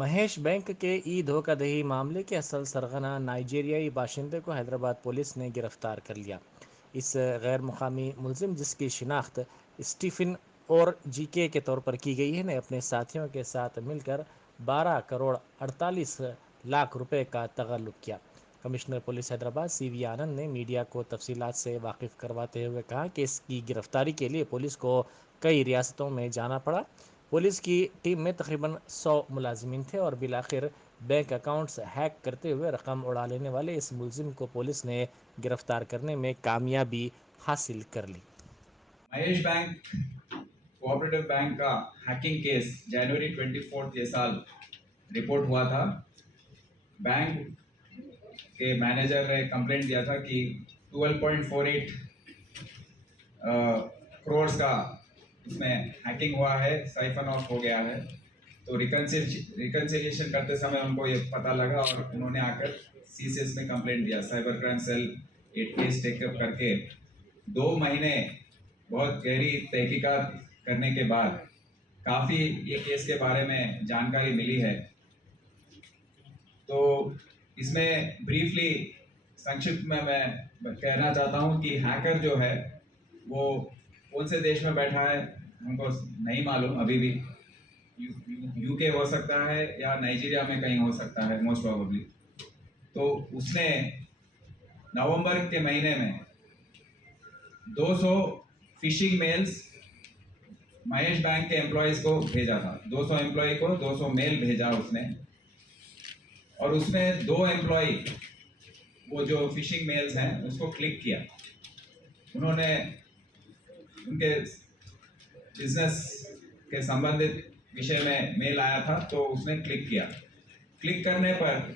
Mahesh bank के ई धोखाधड़ी मामले के असल सरगना नाइजीरियाई बाशिंदे को हैदराबाद पुलिस ने गिरफ्तार कर लिया। इस गैर मुकामी मुलजिम, जिसकी शिनाख्त स्टीफन और जीके के तौर पर की गई है, ने अपने साथियों के साथ मिलकर 12 करोड़ 48 लाख रुपए का तगल्लुब किया। कमिश्नर पुलिस हैदराबाद सीवी आनंद ने मीडिया को तफसीलात से वाकिफ करवाते हुए कहा कि इसकी गिरफ्तारी के लिए पुलिस को कई रियासतों में जाना पड़ा। पुलिस की टीम में तकरीबन 100 मुलाजिमीन थे और बिलाखिर बैंक अकाउंट्स हैक करते हुए रकम उड़ा लेने वाले इस मुलजिम को पुलिस ने गिरफ्तार करने में कामयाबी हासिल कर ली। महेश बैंक कोऑपरेटिव बैंक का हैकिंग केस जनवरी 24 ये साल रिपोर्ट हुआ था। बैंक के मैनेजर ने कंप्लेंट दिया था कि 12.48 करोड़ का उसमें हैकिंग हुआ है, साइफन ऑफ हो गया है। तो रिकन्सिलिएशन करते समय उनको ये पता लगा और उन्होंने आकर सीसीएस में कंप्लेंट दिया। साइबर क्राइम सेल ये केस टेकअप करके 2 महीने बहुत गहरी तहकीकात करने के बाद काफ़ी ये केस के बारे में जानकारी मिली है। तो इसमें ब्रीफली संक्षिप्त में मैं कहना चाहता हूँ कि हैकर जो है वो कौन से देश में बैठा है हमको नहीं मालूम अभी भी। यूके हो सकता है या नाइजीरिया में कहीं हो सकता है मोस्ट प्रोबेबली। तो उसने नवंबर के महीने में 200 फिशिंग मेल्स महेश बैंक के एम्प्लॉयज़ को भेजा था। 200 एम्प्लॉय को 200 मेल भेजा उसने, और उसमें 2 एम्प्लॉय वो जो फिशिंग मेल्स हैं उसको क्लिक किया। उन्होंने उनके बिजनेस के संबंधित विषय में मेल आया था तो उसने क्लिक किया। क्लिक करने पर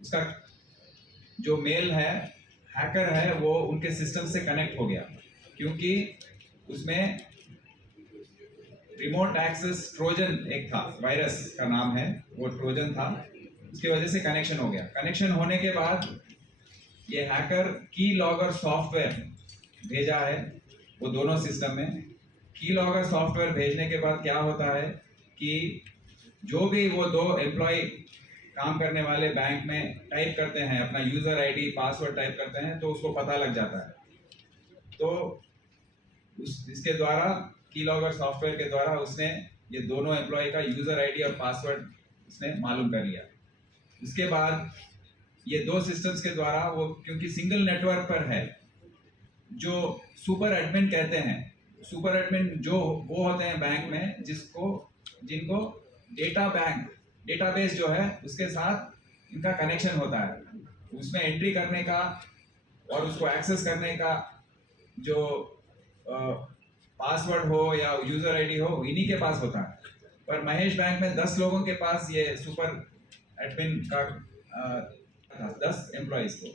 उसका जो मेल है, हैकर है, वो उनके सिस्टम से कनेक्ट हो गया, क्योंकि उसमें रिमोट एक्सेस ट्रोजन एक था, वायरस का नाम है, वो ट्रोजन था। उसकी वजह से कनेक्शन हो गया। कनेक्शन होने के बाद ये हैकर की लॉगर सॉफ्टवेयर भेजा है वो दोनों सिस्टम में। की लॉगर सॉफ्टवेयर भेजने के बाद क्या होता है कि जो भी वो 2 एम्प्लॉय काम करने वाले बैंक में टाइप करते हैं, अपना यूज़र आईडी पासवर्ड टाइप करते हैं, तो उसको पता लग जाता है। तो इसके द्वारा की लॉगर सॉफ्टवेयर के द्वारा उसने ये दोनों एम्प्लॉय का यूज़र आईडी और पासवर्ड उसने मालूम कर लिया। उसके बाद ये 2 सिस्टम्स के द्वारा वो, क्योंकि सिंगल नेटवर्क पर है, जो सुपर एडमिन कहते हैं, सुपर एडमिन जो वो होते हैं बैंक में जिनको डेटाबेस जो है उसके साथ इनका कनेक्शन होता है। उसमें एंट्री करने का और उसको एक्सेस करने का जो पासवर्ड हो या यूज़र आईडी हो, इन्हीं के पास होता है। पर महेश बैंक में 10 लोगों के पास ये सुपर एडमिन का 10 एम्प्लॉयज़ को।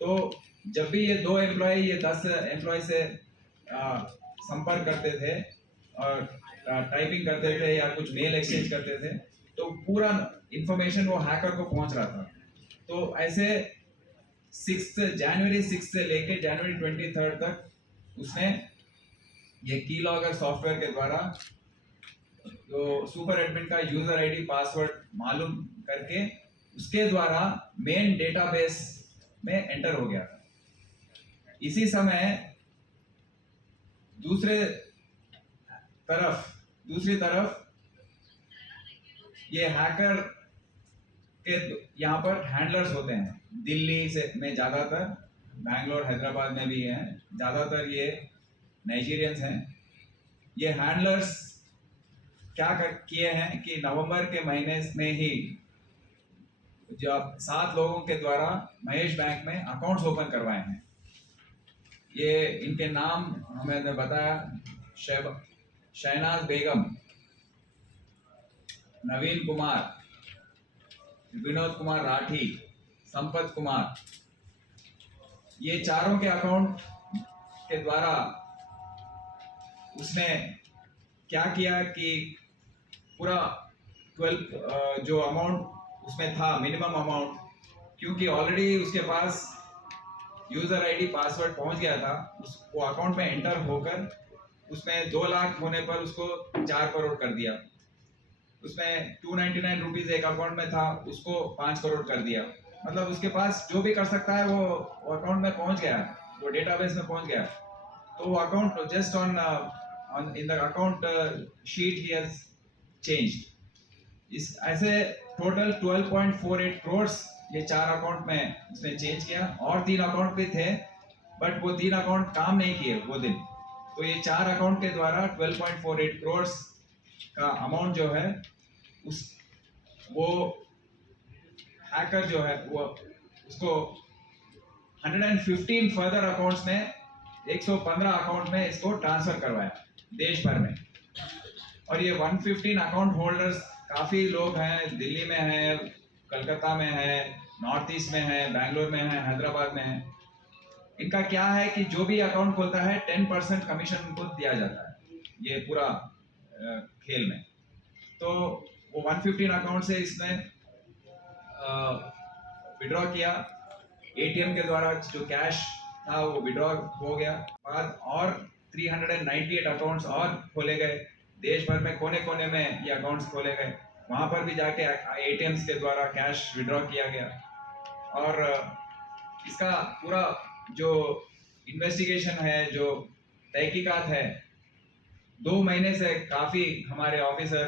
तो जब भी ये 2 एम्प्लॉय ये 10 एम्प्लॉय से संपर्क करते थे और टाइपिंग करते थे या कुछ मेल एक्सचेंज करते थे, तो पूरा इंफॉर्मेशन वो हैकर को पहुंच रहा था। तो ऐसे जनवरी 6 से लेके जनवरी 23 तक उसने ये की लॉगर सॉफ्टवेयर के द्वारा तो सुपर एडमिन का यूज़र आईडी पासवर्ड मालूम करके उसके द्वारा मेन डेटाबेस में एंटर हो गया था। इसी समय दूसरी तरफ ये हैकर के यहाँ पर हैंडलर्स होते हैं दिल्ली से में ज़्यादातर, बैंगलोर हैदराबाद में भी हैं, ज़्यादातर ये नाइजीरियंस हैं। ये हैंडलर्स क्या किए हैं कि नवंबर के महीने में ही जो 7 लोगों के द्वारा महेश बैंक में अकाउंट्स ओपन करवाए हैं। ये इनके नाम हमें बताया, शहनाज बेगम, नवीन कुमार, विनोद कुमार राठी, संपत कुमार। ये चारों के अकाउंट के द्वारा उसने क्या किया कि पूरा 12 जो अमाउंट उसमें था, मिनिमम अमाउंट, क्योंकि ऑलरेडी उसके पास यूज़र आईडी पासवर्ड पहुंच गया था, वो अकाउंट में एंटर होकर उसमें 2 लाख होने पर उसको 4 करोड़ कर दिया। उसमें 299 रुपीज एक अकाउंट में था, उसको 5 करोड़ कर दिया। मतलब उसके पास जो भी कर सकता है वो अकाउंट में पहुंच गया, वो डेटाबेस में पहुंच गया। तो वो account just on in the account sheet he has changed. इस ऐसे टोटल 12.48 करोड़ ये 4 अकाउंट में उसने चेंज किया, और 3 अकाउंट भी थे बट वो 3 अकाउंट काम नहीं किए वो दिन। तो ये 4 अकाउंट के द्वारा 12.48 करोड़ का अमाउंट जो है उस वो हैकर जो है वो उसको 115 फर्दर अकाउंट्स में 115 अकाउंट में इसको ट्रांसफर करवाया देश भर में। और ये 115 अकाउंट होल्डर्स काफी लोग हैं, दिल्ली में है, कलकत्ता में है, नॉर्थ ईस्ट में है, बैंगलोर में है, हैदराबाद में है। इनका क्या है कि जो भी अकाउंट खोलता है 10% कमीशन उनको दिया जाता है ये पूरा खेल में। तो वो 115 अकाउंट से इसने विड्रॉ किया, एटीएम के द्वारा जो कैश था वो विड्रॉ हो गया। बाद और 398 अकाउंट्स और खोले गए देश भर में, कोने कोने में ये अकाउंट्स खोले गए। वहां पर भी जाके एटीएम्स के द्वारा कैश विड्रॉ किया गया। और इसका पूरा जो इन्वेस्टिगेशन है, जो तहकीकात है, 2 महीने से काफी हमारे ऑफिसर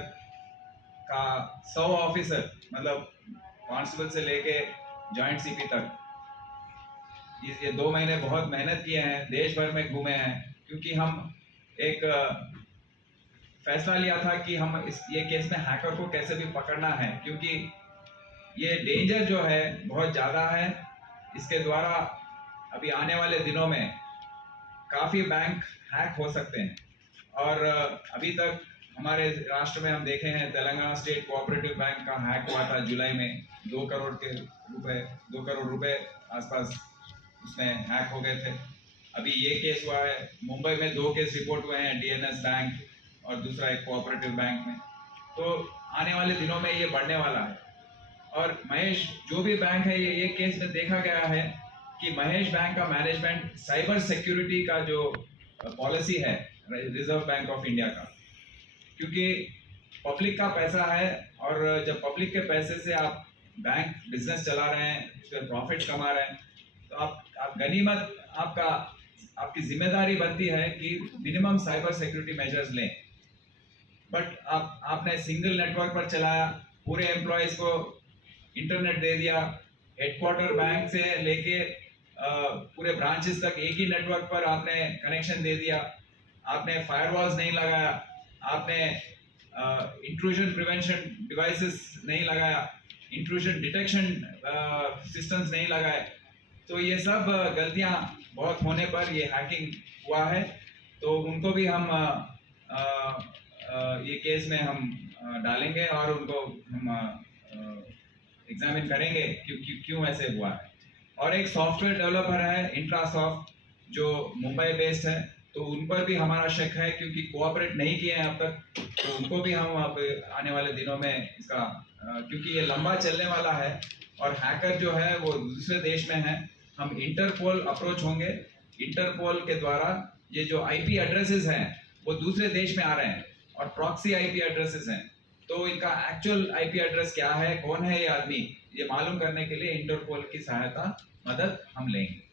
का 100 ऑफिसर, मतलब कांस्टेबल से लेके जॉइंट सीपी तक, ये 2 महीने बहुत मेहनत किए हैं, देश भर में घूमे हैं, क्योंकि हम एक फैसला लिया था कि हम ये केस में हैकर को कैसे भी पकड़ना है, क्योंकि ये डेंजर जो है बहुत ज़्यादा है। इसके द्वारा अभी आने वाले दिनों में काफ़ी बैंक हैक हो सकते हैं। और अभी तक हमारे राष्ट्र में हम देखे हैं, तेलंगाना स्टेट कोऑपरेटिव बैंक का हैक हुआ था जुलाई में, 2 करोड़ रुपए आसपास उसमें हैक हो गए थे। अभी ये केस हुआ है, मुंबई में 2 केस रिपोर्ट हुए हैं, डीएनएस बैंक और दूसरा एक कोऑपरेटिव बैंक में। तो आने वाले दिनों में ये बढ़ने वाला है। और महेश जो भी बैंक है, ये केस में देखा गया है कि महेश बैंक का मैनेजमेंट साइबर सिक्योरिटी का जो पॉलिसी है रिजर्व बैंक ऑफ इंडिया का, क्योंकि पब्लिक का पैसा है, और जब पब्लिक के पैसे से आप बैंक बिजनेस चला रहे हैं, उसमें प्रॉफिट कमा रहे हैं, तो आप गनीमत आपकी जिम्मेदारी बनती है कि मिनिमम साइबर सिक्योरिटी मेजर्स लें। बट आपने सिंगल नेटवर्क पर चलाया, पूरे एम्प्लॉयज को इंटरनेट दे दिया, हेडक्वार्टर बैंक से लेके पूरे ब्रांचेस तक एक ही नेटवर्क पर आपने कनेक्शन दे दिया, आपने फायरवॉल्स नहीं लगाया, आपने इंट्रूजन प्रिवेंशन डिवाइसेस नहीं लगाया, इंट्रूजन डिटेक्शन सिस्टम्स नहीं लगाए। तो ये सब गलतियां बहुत होने पर ये हैकिंग हुआ है। तो उनको भी हम ये केस में हम डालेंगे और उनको हम एग्जामिन करेंगे क्यों ऐसे हुआ है। और एक सॉफ्टवेयर डेवलपर है इंट्रासॉफ्ट, जो मुंबई बेस्ड है, तो उन पर भी हमारा शक है, क्योंकि कोऑपरेट नहीं किए हैं अब तक। तो उनको भी हम अब आने वाले दिनों में इसका क्योंकि ये लंबा चलने वाला है और हैकर जो है वो दूसरे देश में है, हम इंटरपोल अप्रोच होंगे। इंटरपोल के द्वारा ये जो आईपी एड्रेसेस हैं वो दूसरे देश में आ रहे हैं और प्रॉक्सी आईपी एड्रेसेस हैं। तो इनका एक्चुअल आईपी एड्रेस क्या है, कौन है ये आदमी, ये मालूम करने के लिए इंटरपोल की सहायता मदद हम लेंगे।